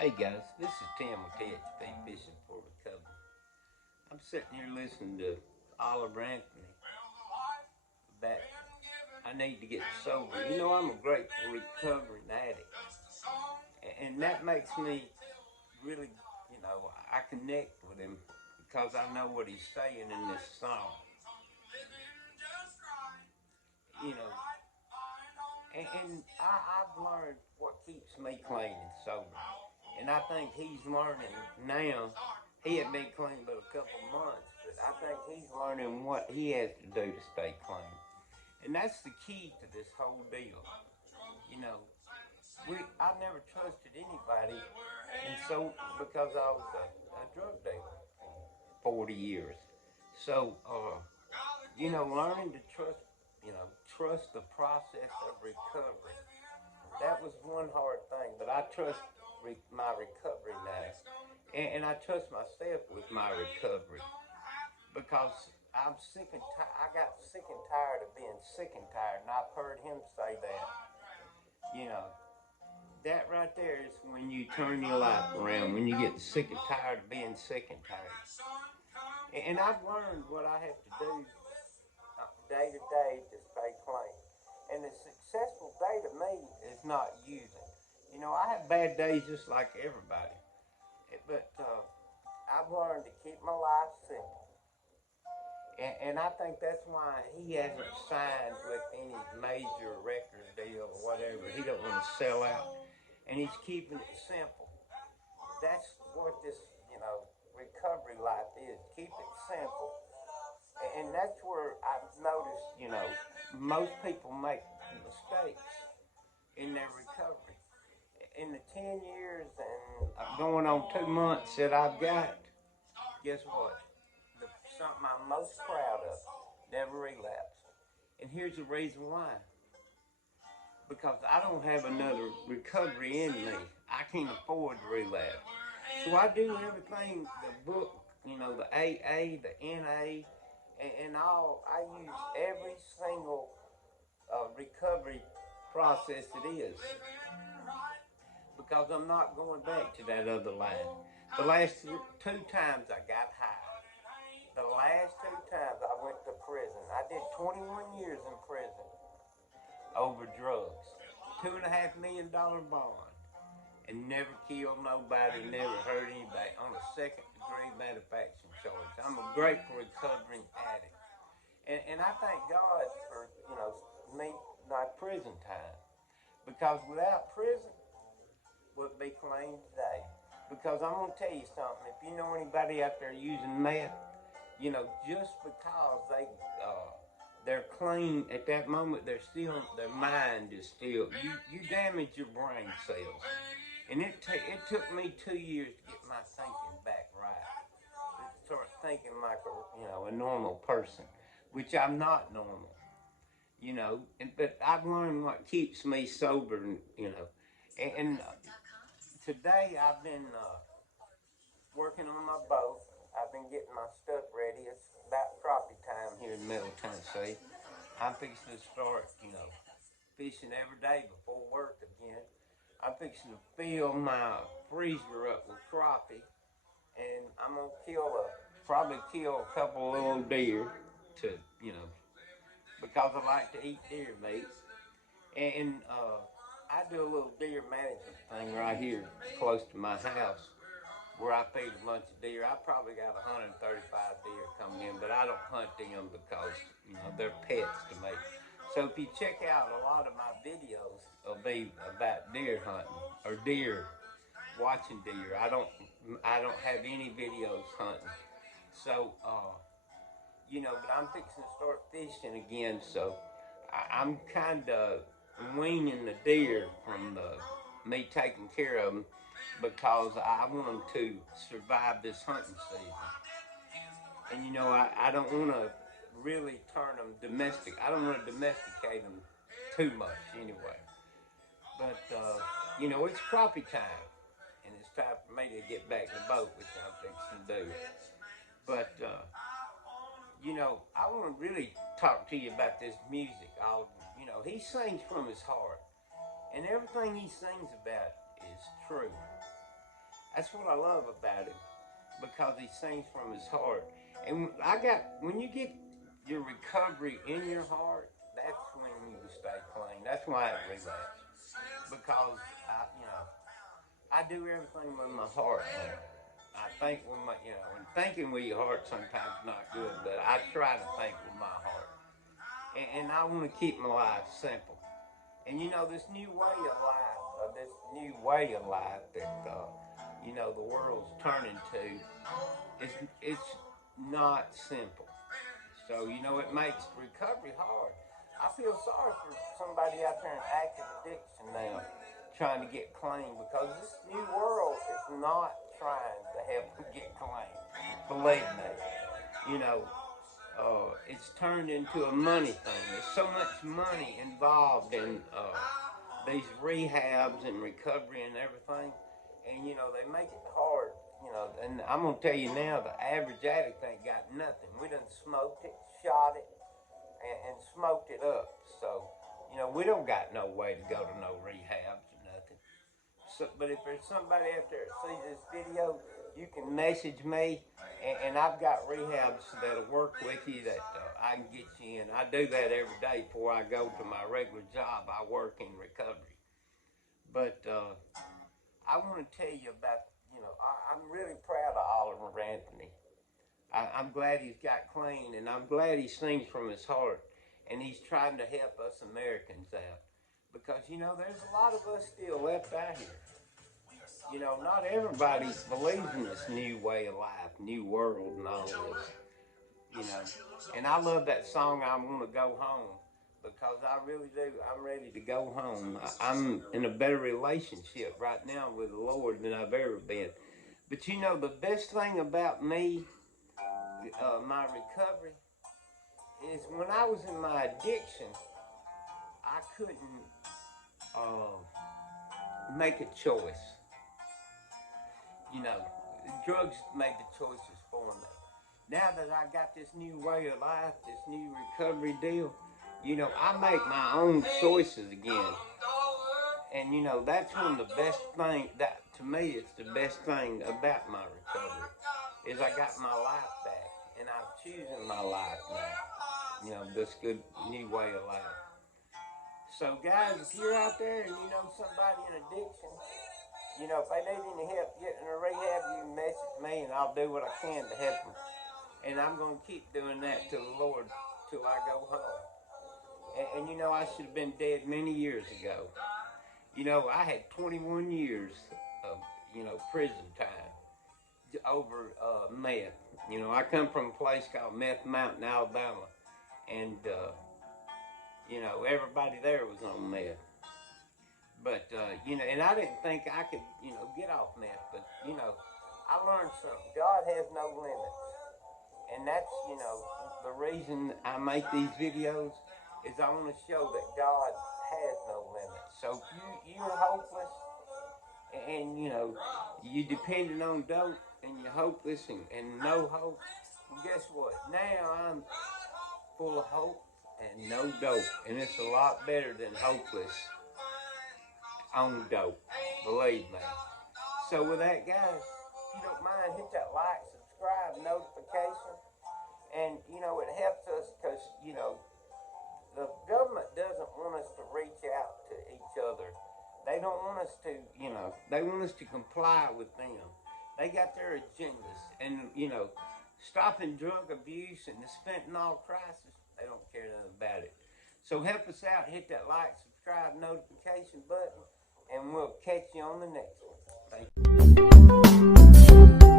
Hey guys, this is Tim with THP Fishing for Recovery. I'm sitting here listening to Oliver Anthony that I need to get sober. You know, I'm a great recovering addict, and that makes me really, I connect with him because I know what he's saying in this song. You know, I've learned what keeps me clean and sober. And I think he's learning now. He had been clean but a couple months, but I think he's learning what he has to do to stay clean. And that's the key to this whole deal. You know, I never trusted anybody, and so because I was a drug dealer 40 years. So, learning to trust the process of recovery. That was one hard thing, but I trust my recovery now. And I trust myself with my recovery because I'm sick and tired. I got sick and tired of being sick and tired, and I've heard him say that. You know, that right there is when you turn your life around, when you get sick and tired of being sick and tired. And I've learned what I have to do day to day to stay clean. And a successful day to me is not using. You know, I have bad days just like everybody. But I've learned to keep my life simple. And I think that's why he hasn't signed with any major record deal or whatever. He don't want to sell out. And he's keeping it simple. That's what this, recovery life is. Keep it simple. And that's where I've noticed, most people make mistakes in their recovery. In the 10 years and going on 2 months that I've got, guess what? Something I'm most proud of, never relapsed. And here's the reason why. Because I don't have another recovery in me. I can't afford to relapse. So I do everything, the book, the AA, the NA, and all. I use every single recovery process it is. Because I'm not going back to that other line. The last two times I got high. The last two times I went to prison. I did 21 years in prison over drugs. $2.5 million bond. And never killed nobody, never hurt anybody on a second degree manufacturing charge. I'm a great recovering addict. And I thank God for, me, not prison time. Because without prison, would be clean today. Because I'm going to tell you something. If you know anybody out there using meth, just because they're clean at that moment, their mind is still. You damage your brain cells, and it took me 2 years to get my thinking back right. To start thinking like a normal person, which I'm not normal. But I've learned what keeps me sober, and today I've been working on my boat. I've been getting my stuff ready. It's about crappie time here in Middle Tennessee. I'm fixing to start, fishing every day before work again. I'm fixing to fill my freezer up with crappie, and I'm gonna probably kill a couple of little deer to, because I like to eat deer meat. And I do a little deer management thing right here close to my house where I feed a bunch of deer. I probably got 135 deer coming in, but I don't hunt them because, they're pets to me. So if you check out a lot of my videos, will be about deer hunting or deer watching deer. I don't have any videos hunting. So but I'm fixing to start fishing again. So I'm kind of weaning the deer from me taking care of them because I want them to survive this hunting season. And I don't want to really turn them domestic. I don't want to domesticate them too much anyway. But it's crappie time, and it's time for me to get back to the boat, which I'm fixing to do. But I want to really talk to you about this music. He sings from his heart, and everything he sings about is true. That's what I love about him, because he sings from his heart. And when you get your recovery in your heart, that's when you stay clean. That's why it relapses. Because I do everything with my heart. I think with my, and thinking with your heart sometimes not good, but I try to think with my heart. And I want to keep my life simple. And this new way of life, that the world's turning to, it's not simple. So it makes recovery hard. I feel sorry for somebody out there in active addiction now, trying to get clean, because this new world is not trying to help them get clean. Believe me, it's turned into a money thing. There's so much money involved in these rehabs and recovery and everything, and they make it hard. And I'm gonna tell you now, the average addict ain't got nothing. We done smoked it, shot it, and smoked it up. So, we don't got no way to go to no rehabs or nothing. So, but if there's somebody out there that sees this video, you can message me, and I've got rehabs that'll work with you, that I can get you in. I do that every day before I go to my regular job. I work in recovery. But I want to tell you about, I'm really proud of Oliver Anthony. I'm glad he's got clean, and I'm glad he sings from his heart, and he's trying to help us Americans out. Because, there's a lot of us still left out here. Not everybody believes in this new way of life, new world, and all this. And I love that song, I Want to Go Home, because I really do. I'm ready to go home. I'm in a better relationship right now with the Lord than I've ever been. But the best thing about me, my recovery, is when I was in my addiction, I couldn't make a choice. Drugs made the choices for me. Now that I got this new way of life, this new recovery deal, I make my own choices again. And that's one of the best things, that to me it's the best thing about my recovery, is I got my life back, and I'm choosing my life now. This good new way of life. So guys, if you're out there and you know somebody in addiction, if they need any help getting a rehab, you can message me, and I'll do what I can to help them. And I'm going to keep doing that to the Lord till I go home. And I should have been dead many years ago. I had 21 years of, prison time over meth. I come from a place called Meth Mountain, Alabama. And, everybody there was on meth. But, and I didn't think I could, get off meth. But, I learned something. God has no limits. And that's, the reason I make these videos, is I want to show that God has no limits. So if you're hopeless, and, you're depending on dope, and you're hopeless and no hope, well, guess what? Now I'm full of hope and no dope. And it's a lot better than hopeless on dope, believe me. So with that, guys, if you don't mind, hit that like, subscribe, notification. And, it helps us because, the government doesn't want us to reach out to each other. They don't want us to, they want us to comply with them. They got their agendas. And, stopping drug abuse and the fentanyl crisis, they don't care nothing about it. So help us out, hit that like, subscribe, notification button, and we'll catch you on the next one. Thank you.